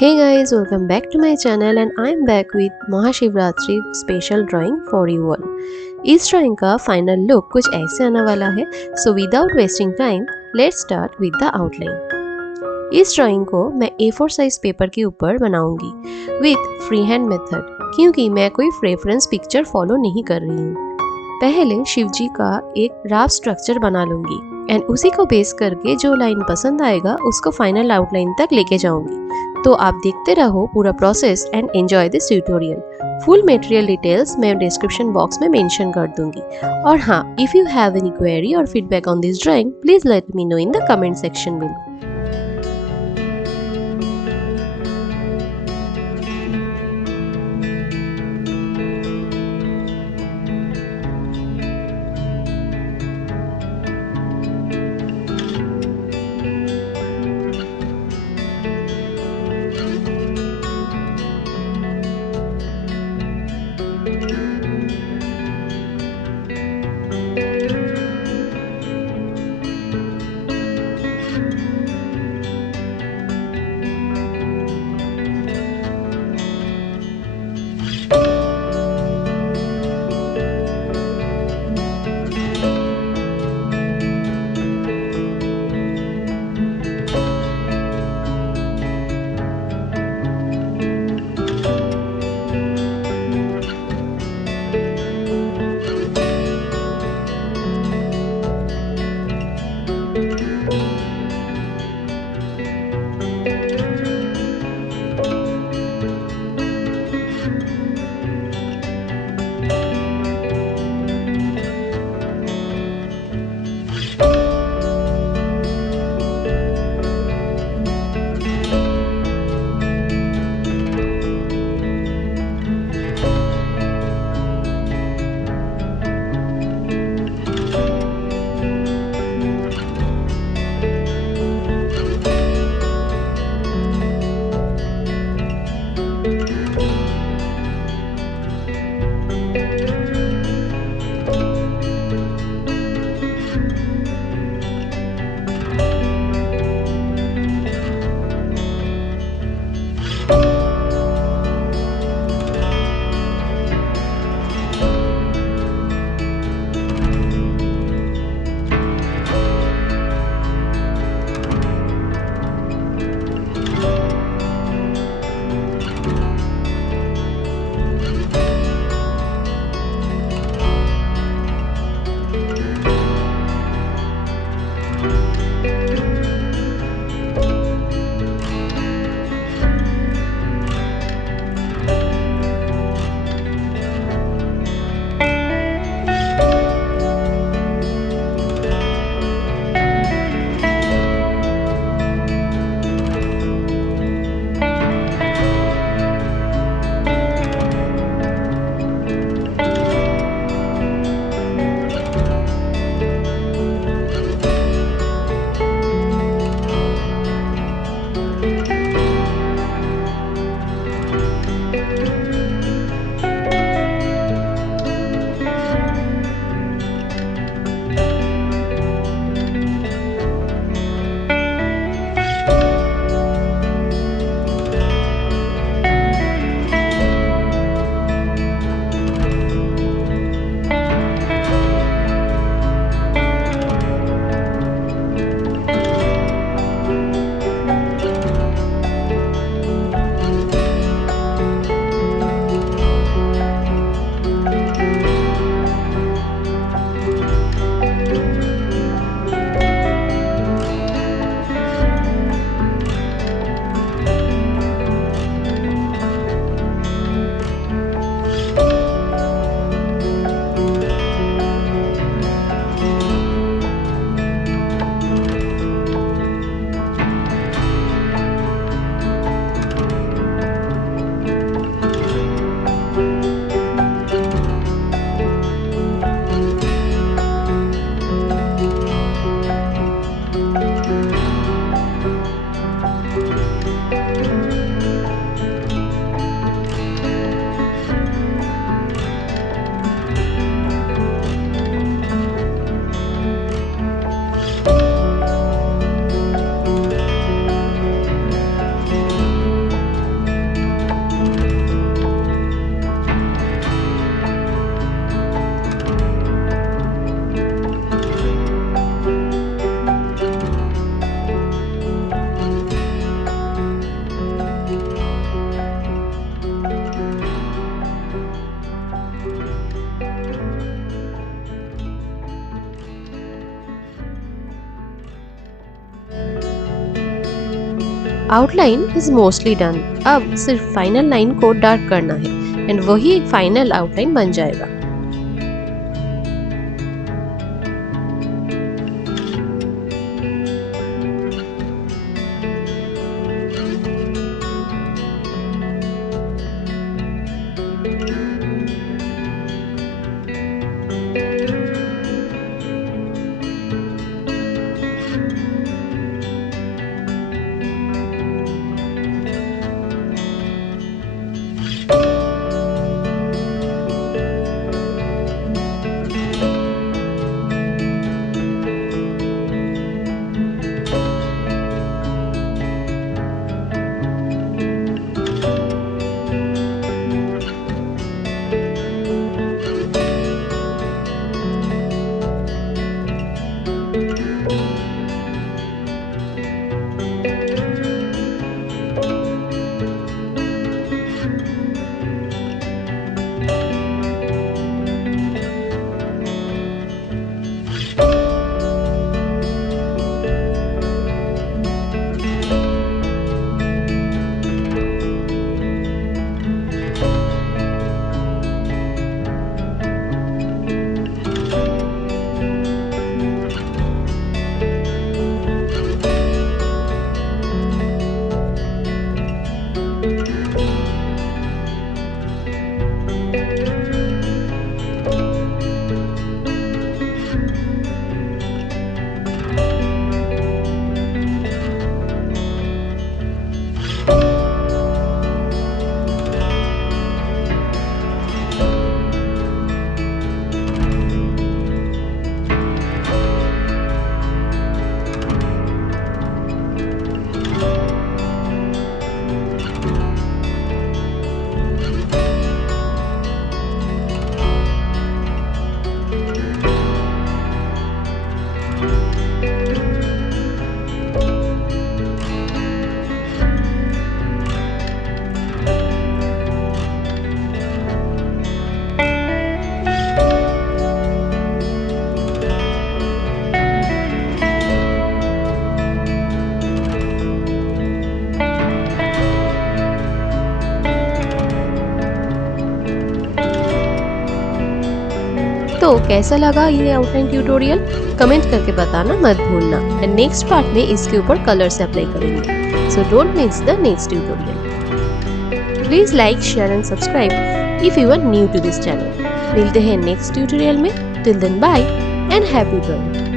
Hey guys, welcome back to my channel and I'm back with Maha Shivratri special drawing for you all. इस ड्राइंग का final look कुछ ऐसे आने वाला है, so without wasting time let's start with the outline. इस ड्राइंग को मैं A4 साइज पेपर के ऊपर बनाऊंगी विथ फ्री हैंड मेथड, क्योंकि मैं कोई रेफरेंस पिक्चर फॉलो नहीं कर रही हूँ। पहले शिव जी का एक रफ स्ट्रक्चर बना लूंगी एंड उसी को बेस करके जो लाइन पसंद आएगा उसको फाइनल आउटलाइन तक लेके जाऊंगी। तो आप देखते रहो पूरा process and enjoy this tutorial. Full material details मैं डिस्क्रिप्शन बॉक्स में मेंशन कर दूंगी। और हाँ, if you have any query और feedback on this drawing please let me know in the comment section below. Outline is mostly done. अब सिर्फ final line को डार्क करना है एंड वही फाइनल आउटलाइन बन जाएगा। तो कैसा लगा ये आउटलाइन ट्यूटोरियल? कमेंट करके बताना मत भूलना। एंड नेक्स्ट पार्ट में इसके ऊपर कलर्स अप्लाई करेंगे। So don't miss the next tutorial. Please like, share and subscribe if you are new to this channel. मिलते हैं नेक्स्ट ट्यूटोरियल में। Till then bye and happy drawing.